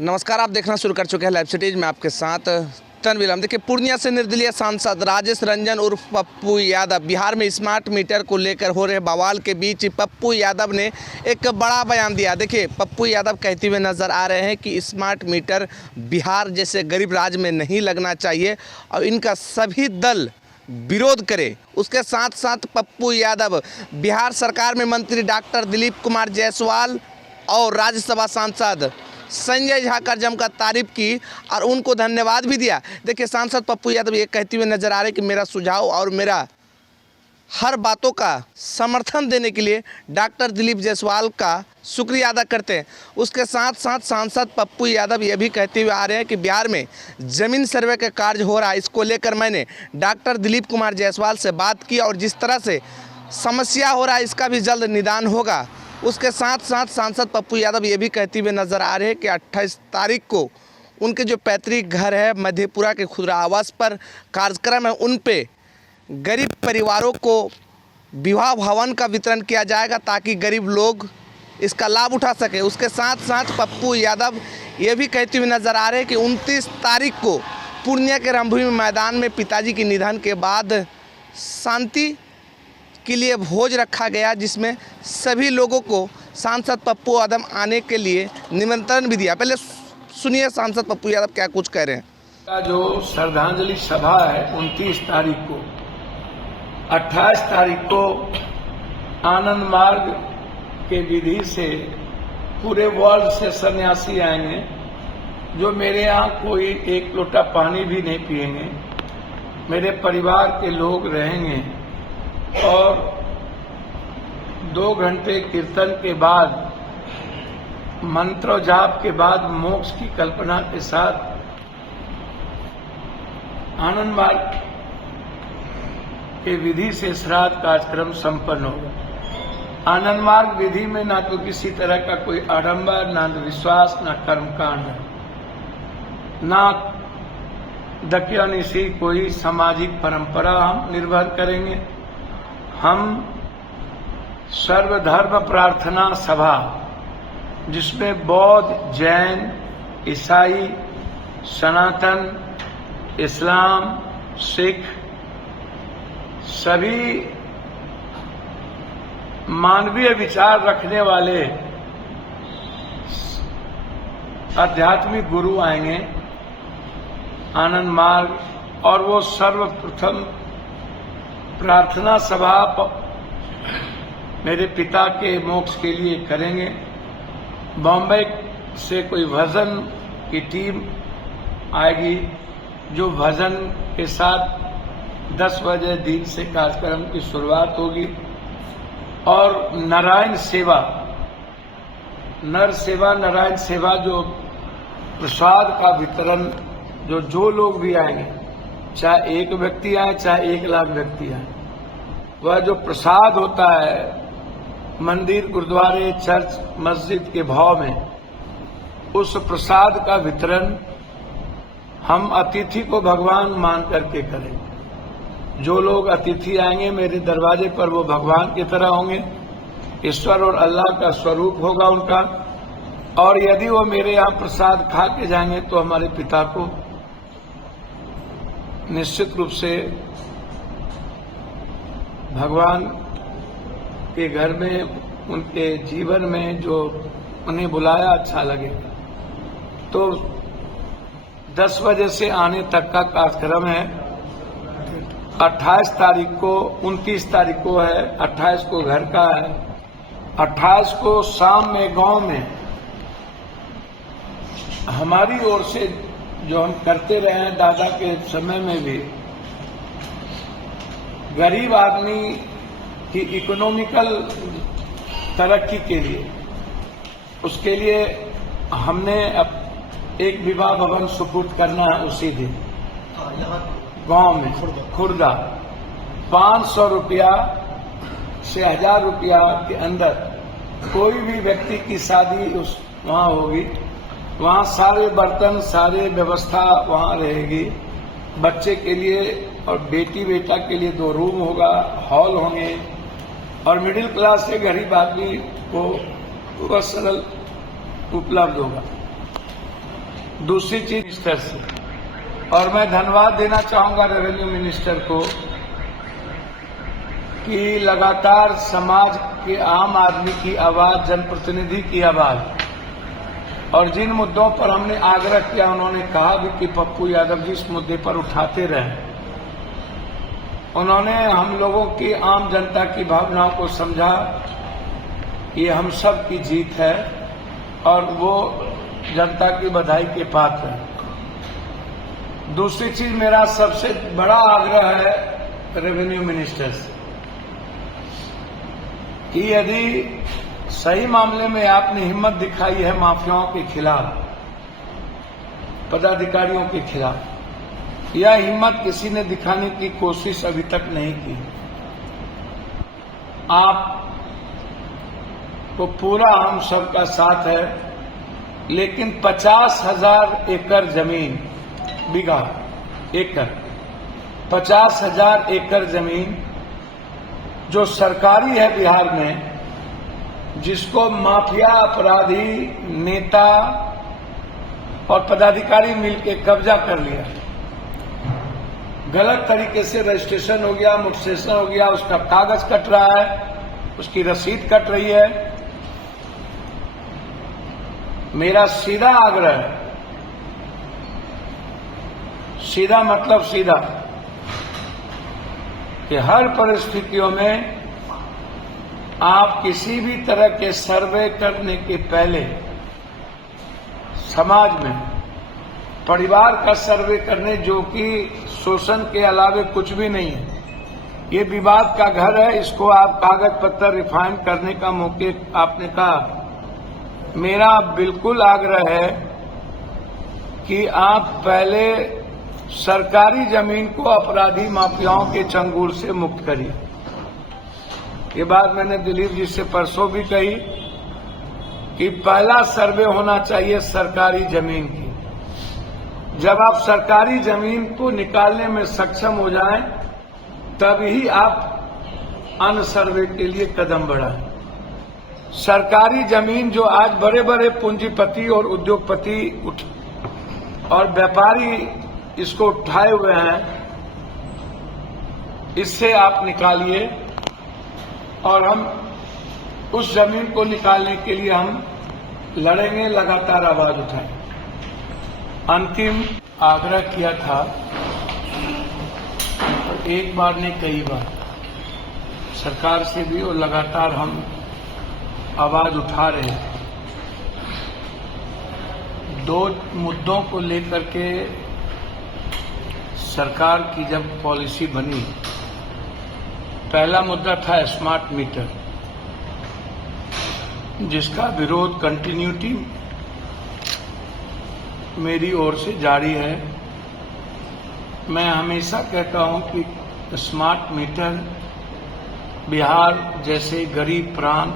नमस्कार, आप देखना शुरू कर चुके हैं लाइव सिटीज में आपके साथ तनवीर। देखिए, पूर्णिया से निर्दलीय सांसद राजेश रंजन उर्फ पप्पू यादव बिहार में स्मार्ट मीटर को लेकर हो रहे बवाल के बीच पप्पू यादव ने एक बड़ा बयान दिया। देखिए, पप्पू यादव कहते हुए नजर आ रहे हैं कि स्मार्ट मीटर बिहार जैसे गरीब राज्य में नहीं लगना चाहिए और इनका सभी दल विरोध करे। उसके साथ साथ पप्पू यादव बिहार सरकार में मंत्री डॉक्टर दिलीप कुमार जायसवाल और राज्यसभा सांसद संजय झा का जमकर तारीफ की और उनको धन्यवाद भी दिया। देखिए, सांसद पप्पू यादव ये कहते हुए नजर आ रहे हैं कि मेरा सुझाव और मेरा हर बातों का समर्थन देने के लिए डॉक्टर दिलीप जायसवाल का शुक्रिया अदा करते हैं। उसके साथ साथ सांसद पप्पू यादव ये भी कहते हुए आ रहे हैं कि बिहार में ज़मीन सर्वे का कार्य हो रहा है, इसको लेकर मैंने डॉक्टर दिलीप कुमार जायसवाल से बात की और जिस तरह से समस्या हो रहा है इसका भी जल्द निदान होगा। उसके साथ साथ सांसद पप्पू यादव ये भी कहते हुए नज़र आ रहे हैं कि 28 तारीख को उनके जो पैतृक घर है मधेपुरा के खुदरा आवास पर कार्यक्रम है, उन पे गरीब परिवारों को विवाह भवन का वितरण किया जाएगा ताकि गरीब लोग इसका लाभ उठा सके। उसके साथ साथ पप्पू यादव ये भी कहते हुए नज़र आ रहे हैं कि 29 तारीख को पूर्णिया के रामभूमि मैदान में पिताजी के निधन के बाद शांति के लिए भोज रखा गया, जिसमें सभी लोगों को सांसद पप्पू यादव आने के लिए निमंत्रण भी दिया। पहले सुनिए सांसद पप्पू यादव क्या कुछ कह रहे हैं। का जो श्रद्धांजलि सभा है 29 तारीख को, 28 तारीख को आनंद मार्ग के विधि से पूरे वर्ल्ड से सन्यासी आएंगे, जो मेरे यहाँ कोई एक लोटा पानी भी नहीं पिएंगे। मेरे परिवार के लोग रहेंगे और 2 घंटे कीर्तन के बाद, मंत्र जाप के बाद मोक्ष की कल्पना के साथ आनंद मार्ग के विधि से श्राद्ध कार्यक्रम संपन्न होगा। आनंद मार्ग विधि में ना तो किसी तरह का कोई आडंबर, ना विश्वास, ना कर्मकांड, ना दकियानिशी कोई सामाजिक परंपरा हम निर्भर करेंगे। हम सर्वधर्म प्रार्थना सभा, जिसमें बौद्ध, जैन, ईसाई, सनातन, इस्लाम, सिख, सभी मानवीय विचार रखने वाले आध्यात्मिक गुरु आएंगे आनंद मार्ग, और वो सर्वप्रथम प्रार्थना सभा मेरे पिता के मोक्ष के लिए करेंगे। बॉम्बे से कोई भजन की टीम आएगी, जो भजन के साथ 10 बजे दिन से कार्यक्रम की शुरुआत होगी। और नारायण सेवा, नर सेवा, नारायण सेवा, जो प्रसाद का वितरण, जो लोग भी आएंगे, चाहे एक व्यक्ति आए चाहे 1 लाख व्यक्ति आए, वह जो प्रसाद होता है मंदिर, गुरुद्वारे, चर्च, मस्जिद के भाव में, उस प्रसाद का वितरण हम अतिथि को भगवान मान करके करें। जो लोग अतिथि आएंगे मेरे दरवाजे पर, वो भगवान की तरह होंगे, ईश्वर और अल्लाह का स्वरूप होगा उनका। और यदि वो मेरे यहाँ प्रसाद खा के जाएंगे तो हमारे पिता को निश्चित रूप से भगवान के घर में, उनके जीवन में जो उन्हें बुलाया अच्छा लगेगा। तो 10 बजे से आने तक का कार्यक्रम है। 28 तारीख को, 29 तारीख को है, 28 को घर का है, 28 को शाम में गांव में हमारी ओर से जो हम करते रहे हैं दादा के समय में भी, गरीब आदमी की इकोनॉमिकल तरक्की के लिए, उसके लिए हमने एक विवाह भवन सुपुर्द करना है उसी दिन गांव में खुर्दा। 500 रुपया से 1000 रुपया के अंदर कोई भी व्यक्ति की शादी वहां होगी, वहां सारे बर्तन, सारे व्यवस्था वहां रहेगी। बच्चे के लिए और बेटी बेटा के लिए 2 रूम होगा, हॉल होंगे, और मिडिल क्लास से गरीब आदमी को वह सरल उपलब्ध होगा। दूसरी चीज मिनिस्टर से, और मैं धन्यवाद देना चाहूंगा रेवेन्यू मिनिस्टर को कि लगातार समाज के आम आदमी की आवाज, जनप्रतिनिधि की आवाज, और जिन मुद्दों पर हमने आग्रह किया उन्होंने कहा भी कि पप्पू यादव जी इस मुद्दे पर उठाते रहे। उन्होंने हम लोगों की, आम जनता की भावनाओं को समझा। ये हम सब की जीत है और वो जनता की बधाई के पात्र है। दूसरी चीज, मेरा सबसे बड़ा आग्रह है रेवेन्यू मिनिस्टर से कि यदि सही मामले में आपने हिम्मत दिखाई है माफियाओं के खिलाफ, पदाधिकारियों के खिलाफ, यह हिम्मत किसी ने दिखाने की कोशिश अभी तक नहीं की, आप को पूरा हम सबका साथ है। लेकिन 50,000 एकड़ जमीन, बीघा, एकड़, 50,000 एकड़ जमीन जो सरकारी है बिहार में, जिसको माफिया, अपराधी, नेता और पदाधिकारी मिलकर कब्जा कर लिया, गलत तरीके से रजिस्ट्रेशन हो गया, मुटेशन हो गया, उसका कागज कट रहा है, उसकी रसीद कट रही है। मेरा सीधा आग्रह है, सीधा मतलब सीधा, कि हर परिस्थितियों में आप किसी भी तरह के सर्वे करने के पहले समाज में परिवार का सर्वे करने, जो कि शोषण के अलावे कुछ भी नहीं है, ये विवाद का घर है, इसको आप कागज पत्तर रिफाइन करने का मौके आपने कहा। मेरा बिल्कुल आग्रह है कि आप पहले सरकारी जमीन को अपराधी माफियाओं के चंगुल से मुक्त करिए। ये बात मैंने दिलीप जी से परसों भी कही कि पहला सर्वे होना चाहिए सरकारी जमीन की। जब आप सरकारी जमीन को निकालने में सक्षम हो जाएं, तभी आप अन्य सर्वे के लिए कदम बढ़ाएं। सरकारी जमीन जो आज बड़े बड़े पूंजीपति और उद्योगपति और व्यापारी इसको उठाए हुए हैं, इससे आप निकालिए, और हम उस जमीन को निकालने के लिए हम लड़ेंगे, लगातार आवाज उठाएं। अंतिम आग्रह किया था, एक बार नहीं कई बार, सरकार से भी, और लगातार हम आवाज उठा रहे हैं। दो मुद्दों को लेकर के सरकार की जब पॉलिसी बनी, पहला मुद्दा था स्मार्ट मीटर, जिसका विरोध कंटिन्यूटी मेरी ओर से जारी है। मैं हमेशा कहता हूं कि स्मार्ट मीटर बिहार जैसे गरीब प्रांत,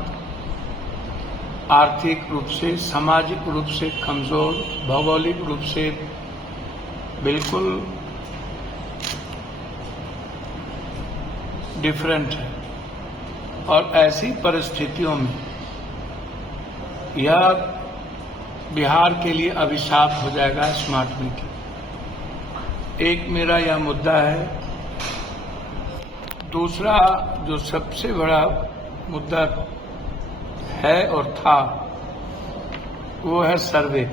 आर्थिक रूप से, सामाजिक रूप से कमजोर, भौगोलिक रूप से बिल्कुल डिफरेंट है, और ऐसी परिस्थितियों में यह बिहार के लिए अभिशाप हो जाएगा स्मार्ट मीटर। एक मेरा यह मुद्दा है। दूसरा जो सबसे बड़ा मुद्दा है और था, वो है सर्वे।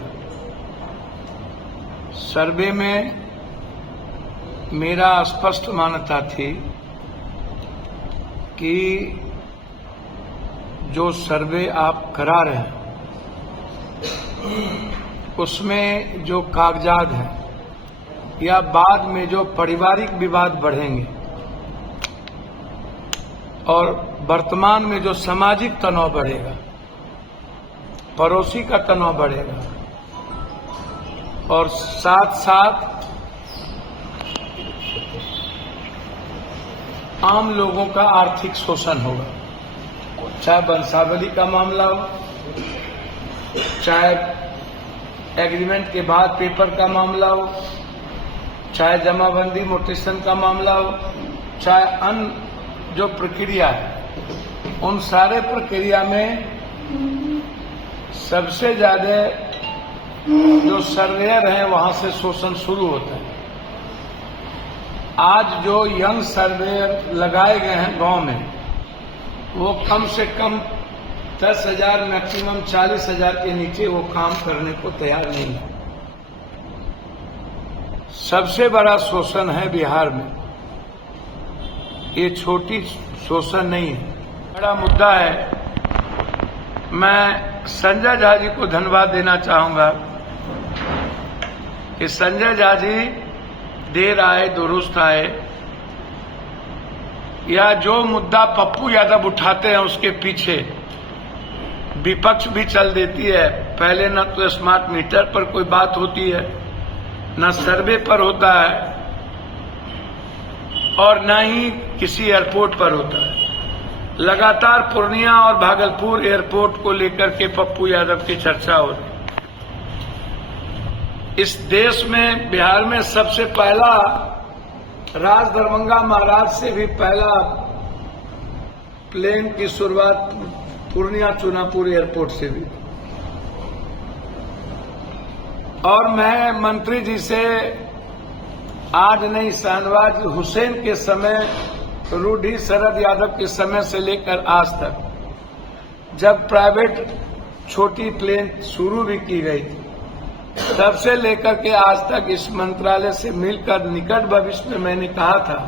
सर्वे में मेरा स्पष्ट मान्यता थी कि जो सर्वे आप करा रहे हैं उसमें जो कागजात हैं या बाद में जो पारिवारिक विवाद बढ़ेंगे और वर्तमान में जो सामाजिक तनाव बढ़ेगा, पड़ोसी का तनाव बढ़ेगा, और साथ साथ आम लोगों का आर्थिक शोषण होगा, चाहे वंशावली का मामला हो, चाहे एग्रीमेंट के बाद पेपर का मामला हो, चाहे जमाबंदी मोटेशन का मामला हो, चाहे अन्य जो प्रक्रिया है, उन सारे प्रक्रिया में सबसे ज्यादा जो सर्वेयर हैं वहां से शोषण शुरू होता है। आज जो यंग सर्वेयर लगाए गए हैं गांव में, वो कम से कम 10,000 मैक्सिमम 40,000 के नीचे वो काम करने को तैयार नहीं है। सबसे बड़ा शोषण है बिहार में, ये छोटी शोषण नहीं है, बड़ा मुद्दा है। मैं संजय झा जी को धन्यवाद देना चाहूंगा कि संजय झा जी देर आए दुरुस्त आए, या जो मुद्दा पप्पू यादव उठाते हैं उसके पीछे विपक्ष भी चल देती है। पहले न तो स्मार्ट मीटर पर कोई बात होती है, न सर्वे पर होता है, और न ही किसी एयरपोर्ट पर होता है। लगातार पूर्णिया और भागलपुर एयरपोर्ट को लेकर के पप्पू यादव की चर्चा हो रही। इस देश में बिहार में सबसे पहला राज दरभंगा महाराज से भी पहला प्लेन की शुरुआत पूर्णिया चुनापुर एयरपोर्ट से भी। और मैं मंत्री जी से आज नहीं, शाहनवाज हुसैन के समय, रूढ़ी शरद यादव के समय से लेकर आज तक, जब प्राइवेट छोटी प्लेन शुरू भी की गई थी, तब से लेकर के आज तक इस मंत्रालय से मिलकर निकट भविष्य में मैंने कहा था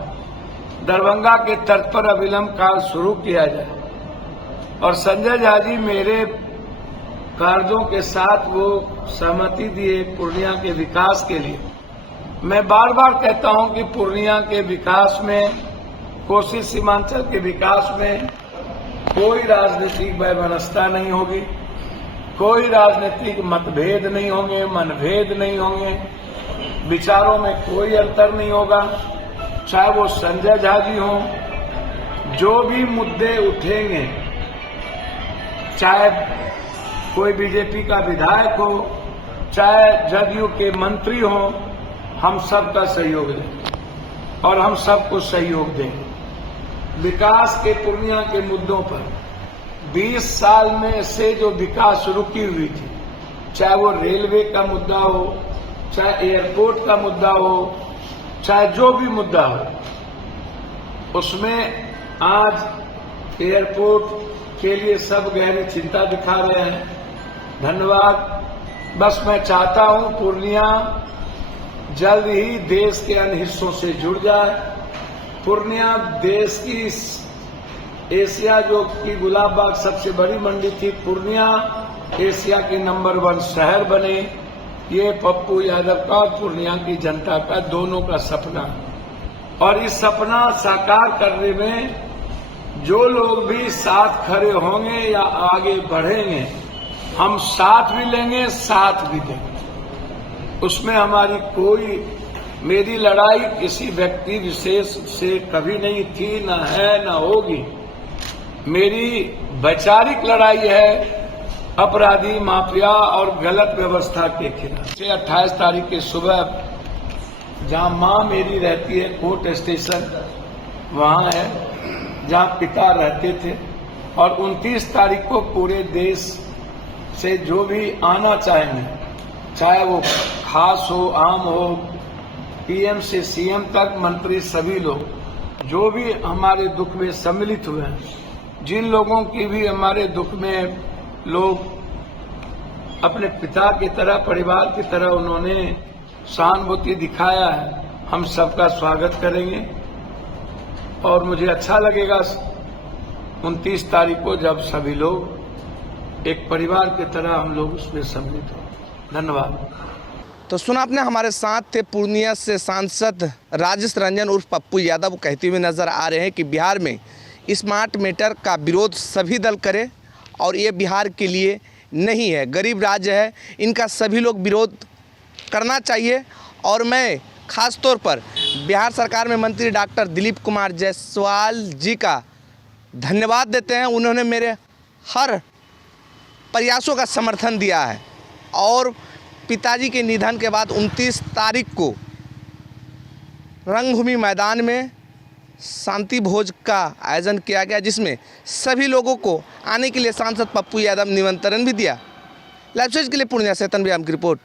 दरभंगा के तट पर अविलंब कार्य शुरू किया जाए। और संजय झा जी मेरे कार्यों के साथ वो सहमति दिए पूर्णिया के विकास के लिए। मैं बार बार कहता हूं कि पूर्णिया के विकास में, कोसी सीमांचल के विकास में कोई राजनीतिक वैमनस्यता नहीं होगी, कोई राजनीतिक मतभेद नहीं होंगे, मनभेद नहीं होंगे, विचारों में कोई अंतर नहीं होगा। चाहे वो संजय झा जी हों, जो भी मुद्दे उठेंगे, चाहे कोई बीजेपी का विधायक हो, चाहे जदयू के मंत्री हों, हम सबका सहयोग दें और हम सबको सहयोग दें। विकास के पूर्णिया के मुद्दों पर 20 साल में से जो विकास रुकी हुई थी, चाहे वो रेलवे का मुद्दा हो, चाहे एयरपोर्ट का मुद्दा हो, चाहे जो भी मुद्दा हो, उसमें आज एयरपोर्ट के लिए सब गहरी चिंता दिखा रहे हैं। धन्यवाद। बस मैं चाहता हूं पूर्णिया जल्द ही देश के अन्य हिस्सों से जुड़ जाए। पूर्णिया देश की, एशिया जो कि गुलाबबाग सबसे बड़ी मंडी थी, पूर्णिया एशिया के नंबर 1 शहर बने। ये पप्पू यादव का और पूर्णिया की जनता का दोनों का सपना। और इस सपना साकार करने में जो लोग भी साथ खड़े होंगे या आगे बढ़ेंगे, हम साथ भी लेंगे, साथ भी देंगे। उसमें हमारी कोई, मेरी लड़ाई किसी व्यक्ति विशेष से कभी नहीं थी, न है, न होगी। मेरी वैचारिक लड़ाई है अपराधी, माफिया और गलत व्यवस्था के खिलाफ। 28 तारीख की सुबह जहां मां मेरी रहती है, कोर्ट स्टेशन वहां है जहां पिता रहते थे। और 29 तारीख को पूरे देश से जो भी आना चाहेंगे, चाहे वो खास हो, आम हो, पीएम से सीएम तक, मंत्री, सभी लोग जो भी हमारे दुख में सम्मिलित हुए हैं, जिन लोगों की भी हमारे दुख में लोग अपने पिता की तरह, परिवार की तरह उन्होंने सहानुभूति दिखाया है, हम सबका स्वागत करेंगे। और मुझे अच्छा लगेगा 29 तारीख को जब सभी लोग एक परिवार की तरह हम लोग उसमें सम्मिलित हों। धन्यवाद। तो सुना आपने, हमारे साथ थे पूर्णिया से सांसद राजेश रंजन उर्फ पप्पू यादव, कहते हुए नजर आ रहे हैं कि बिहार में स्मार्ट मीटर का विरोध सभी दल करे और ये बिहार के लिए नहीं है, गरीब राज्य है, इनका सभी लोग विरोध करना चाहिए। और मैं खास तौर पर बिहार सरकार में मंत्री डॉक्टर दिलीप कुमार जायसवाल जी का धन्यवाद देते हैं। उन्होंने मेरे हर प्रयासों का समर्थन दिया है। और पिताजी के निधन के बाद 29 तारीख को रंगभूमि मैदान में शांति भोज का आयोजन किया गया, जिसमें सभी लोगों को आने के लिए सांसद पप्पू यादव निमंत्रण भी दिया। लाइव स्टेज के लिए पूर्णिया से तनवीर आलम की रिपोर्ट।